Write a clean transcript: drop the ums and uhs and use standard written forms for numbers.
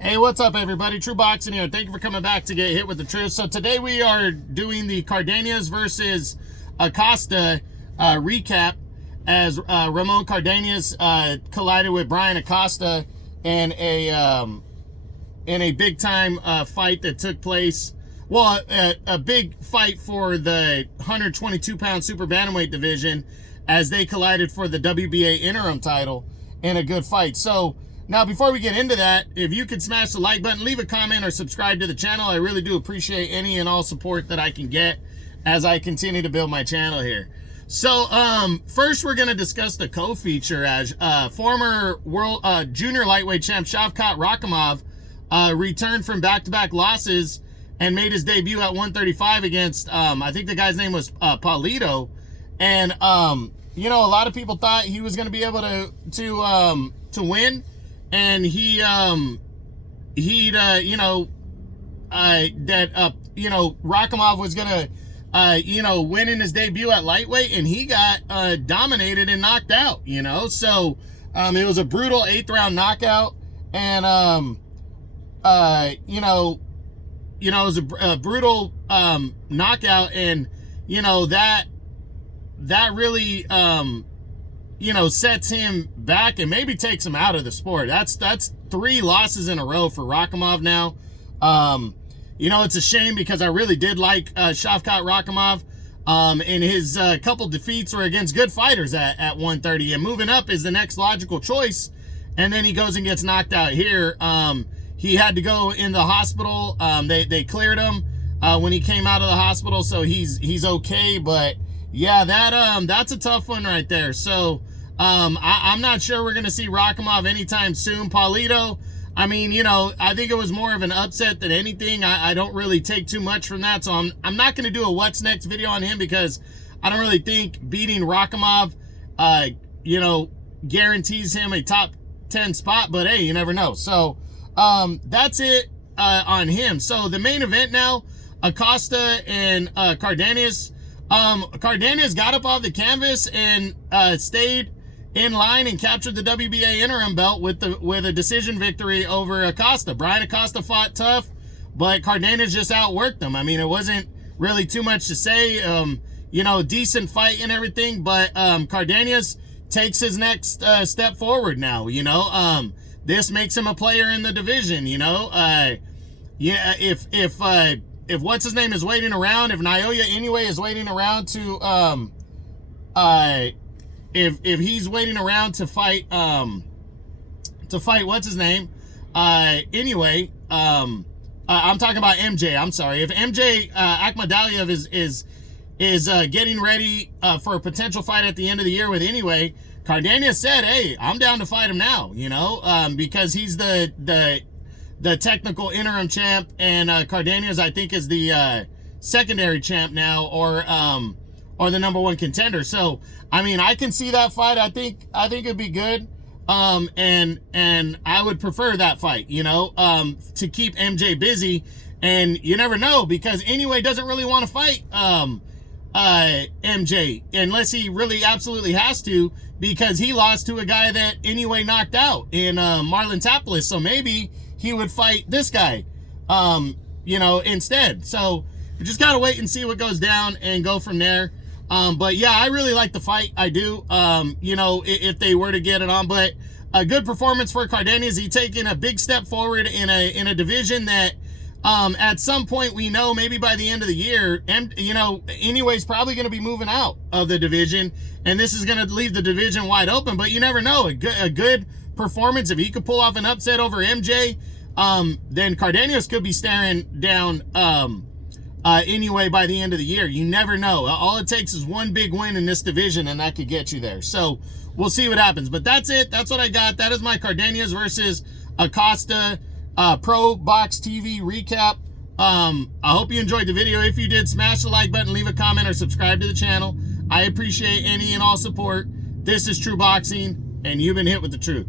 Hey, what's up, everybody? True Boxing here. Thank you for coming back to get hit with the truth. So today we are doing the Cardenas versus Acosta recap, as Ramon Cardenas collided with Brian Acosta in a big time fight that took place. Well, a big fight for the 122-pound super bantamweight division, as they collided for the WBA interim title in a good fight. So now, before we get into that, if you could smash the like button, leave a comment, or subscribe to the channel, I really do appreciate any and all support that I can get as I continue to build my channel here. So, first we're going to discuss the co-feature, as former world junior lightweight champ Shavkat Rakhimov returned from back-to-back losses and made his debut at 135 against, I think the guy's name was Paulito. And, you know, a lot of people thought he was going to be able to win. And Rakhimov was gonna win in his debut at lightweight, and he got dominated and knocked out. So it was a brutal 8th round knockout, and it was a brutal knockout, and that really sets him back and maybe takes him out of the sport. That's 3 losses in a row for Rakhimov now. It's a shame, because I really did like Shavkat Rakhimov, and his couple defeats were against good fighters at 130, and moving up is the next logical choice. And then he goes and gets knocked out here. He had to go in the hospital. They cleared him when he came out of the hospital, so he's okay. But yeah, that's a tough one right there. So I'm not sure we're going to see Rakhimov anytime soon. Paulito, I think it was more of an upset than anything. I don't really take too much from that. So I'm not going to do a what's next video on him, because I don't really think beating Rakhimov, guarantees him a top 10 spot. But hey, you never know. So that's it on him. So the main event now, Acosta and Cardenas. Cardenas got up off the canvas and stayed in line and captured the WBA interim belt with a decision victory over Acosta. Brian Acosta fought tough, but Cardenas just outworked him. It wasn't really too much to say. Decent fight and everything, but Cardenas takes his next step forward now. This makes him a player in the division. If what's his name is waiting around, if Naoya anyway is waiting around to if he's waiting around to fight what's his name anyway, I'm talking about MJ. I'm sorry. If MJ Akhmadaliev is getting ready for a potential fight at the end of the year with anyway, Cardenas said, hey, I'm down to fight him now, because he's the technical interim champ, and Cardenas, I think, is the secondary champ now, or the number 1 contender. So I can see that fight. I think it'd be good, and I would prefer that fight, to keep MJ busy. And you never know, because anyway doesn't really want to fight MJ unless he really absolutely has to, because he lost to a guy that anyway knocked out in Marlon Taplis. So maybe he would fight this guy, instead. So we just got to wait and see what goes down and go from there. But yeah, I really like the fight. I do, if they were to get it on. But a good performance for Cardenas. He's taking a big step forward in a division that, at some point, we know maybe by the end of the year, and anyways, probably going to be moving out of the division, and this is going to leave the division wide open. But you never know. A good performance, if he could pull off an upset over MJ, then Cardenas could be staring down anyway by the end of the year. You never know. All it takes is one big win in this division, and that could get you there. So we'll see what happens. But that's it. That's what I got. That is my Cardenas versus Acosta Probox TV recap. I hope you enjoyed the video. If you did, smash the like button, leave a comment, or subscribe to the channel. I appreciate any and all support. This is True Boxing, and you've been hit with the truth.